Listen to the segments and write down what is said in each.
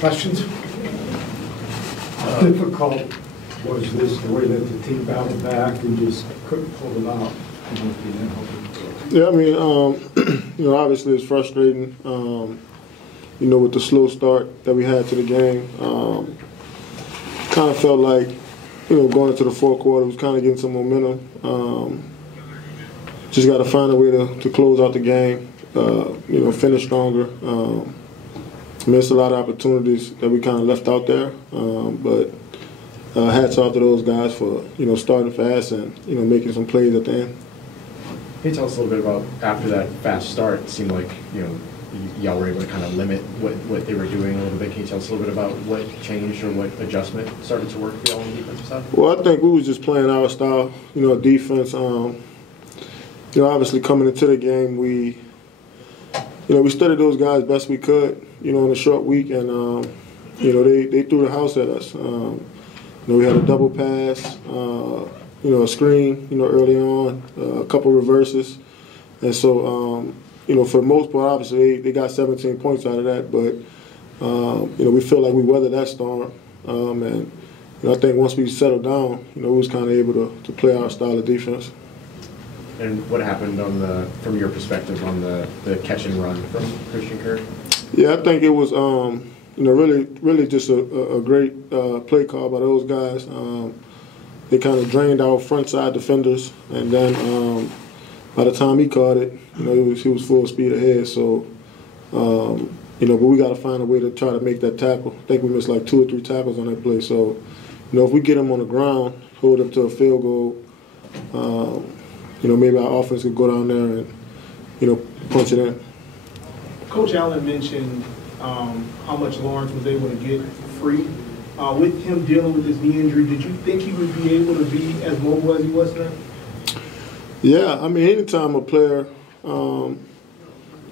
Questions? How difficult was this, the way that the team battled back and just couldn't pull it out? Yeah, I mean, you know, obviously it's frustrating, you know, with the slow start that we had to the game. Kind of felt like, you know, going into the fourth quarter was kind of getting some momentum. Just got to find a way to close out the game, you know, finish stronger. Missed a lot of opportunities that we kind of left out there, but hats off to those guys for, you know, starting fast and, you know, making some plays at the end. Can you tell us a little bit about, after that fast start, it seemed like, you know, y'all were able to kind of limit what they were doing a little bit. Can you tell us a little bit about what changed or what adjustment started to work for y'all on the defensive side? Well, I think we was just playing our style, you know, defense. You know, obviously coming into the game, we studied those guys best we could, you know, in a short week, and, you know, they threw the house at us. You know, we had a double pass, you know, a screen, you know, early on, a couple reverses. And so, you know, for the most part, obviously, they got 17 points out of that. But, you know, we feel like we weathered that storm. And, you know, I think once we settled down, you know, we was kind of able to play our style of defense. And what happened from your perspective on the catch and run from Christian Kirk? Yeah, I think it was, you know, really just a great play call by those guys. They kind of drained our front side defenders, and then by the time he caught it, you know, he was full speed ahead. So, you know, but we got to find a way to try to make that tackle. I think we missed like 2 or 3 tackles on that play. So, you know, if we get him on the ground, hold him to a field goal, you know, maybe our offense could go down there and, you know, punch it in. Coach Allen mentioned how much Lawrence was able to get free. With him dealing with his knee injury, did you think he would be able to be as mobile as he was now? Yeah, I mean, anytime a player, you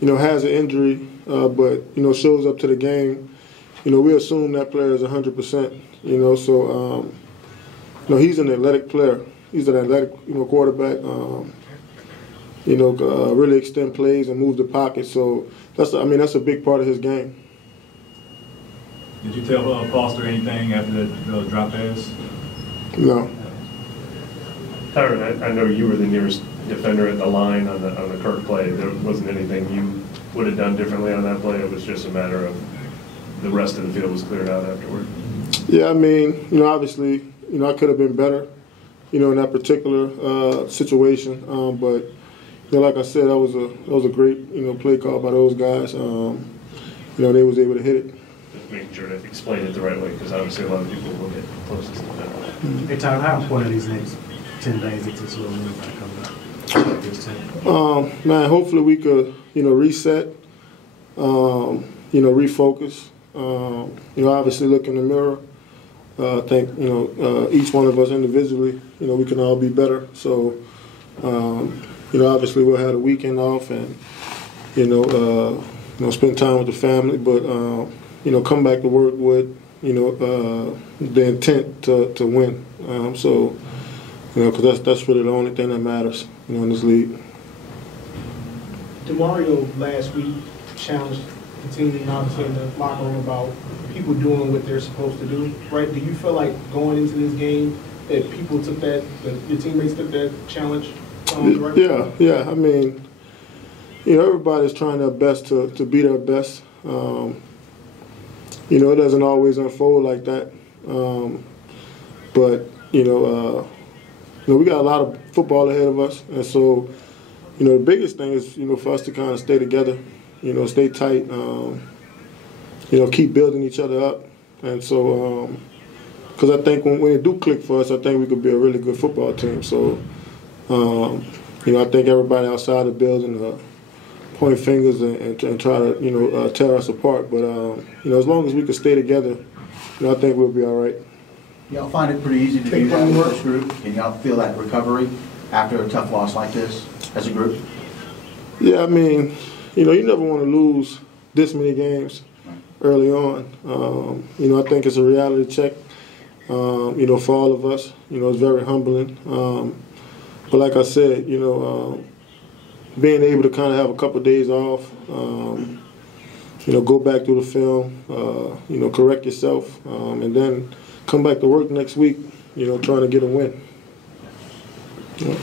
know, has an injury, but, you know, shows up to the game, you know, we assume that player is 100%, you know, so, you know, he's an athletic player. He's an athletic, you know, quarterback, you know, really extend plays and move the pocket. So, that's a big part of his game. Did you tell Foster anything after the drop pass? No. Tyrann, I know you were the nearest defender at the line on the Kirk play. There wasn't anything you would have done differently on that play. It was just a matter of the rest of the field was cleared out afterward. Yeah, I mean, you know, obviously, you know, I could have been better, you know, in that particular situation. But, you know, like I said, that was a great, you know, play call by those guys. You know, they was able to hit it. Just making sure to explain it the right way, because obviously a lot of people will get closest to that. Hey, Tyrann, how important are these next 10 days into this little move coming up? Man, hopefully we could, you know, reset, you know, refocus. You know, obviously look in the mirror. I think, you know, each one of us individually, you know, we can all be better. So, you know, obviously we'll have a weekend off and, you know, spend time with the family. But, you know, come back to work with, you know, the intent to win. So, you know, because that's really the only thing that matters, you know, in this league. DeMario last week challenged the team, obviously, in the locker room about people doing what they're supposed to do, right? Do you feel like going into this game that people took that, your teammates took that challenge? Right? Yeah. I mean, you know, everybody's trying their best to be their best. You know, it doesn't always unfold like that. But, you know, we got a lot of football ahead of us. And so, you know, the biggest thing is, you know, for us to kind of stay together, you know, stay tight, you know, keep building each other up. And so, because I think when it do click for us, I think we could be a really good football team. So, you know, I think everybody outside the building point fingers and try to, you know, tear us apart. But, you know, as long as we can stay together, you know, I think we'll be all right. Y'all find it pretty easy to do that with this group? Can y'all feel that recovery after a tough loss like this as a group? Yeah, I mean, you know, you never want to lose this many games early on. You know, I think it's a reality check, you know, for all of us. You know, it's very humbling. But like I said, you know, being able to kind of have a couple of days off, go back through the film, correct yourself, and then come back to work next week, trying to get a win. Yeah.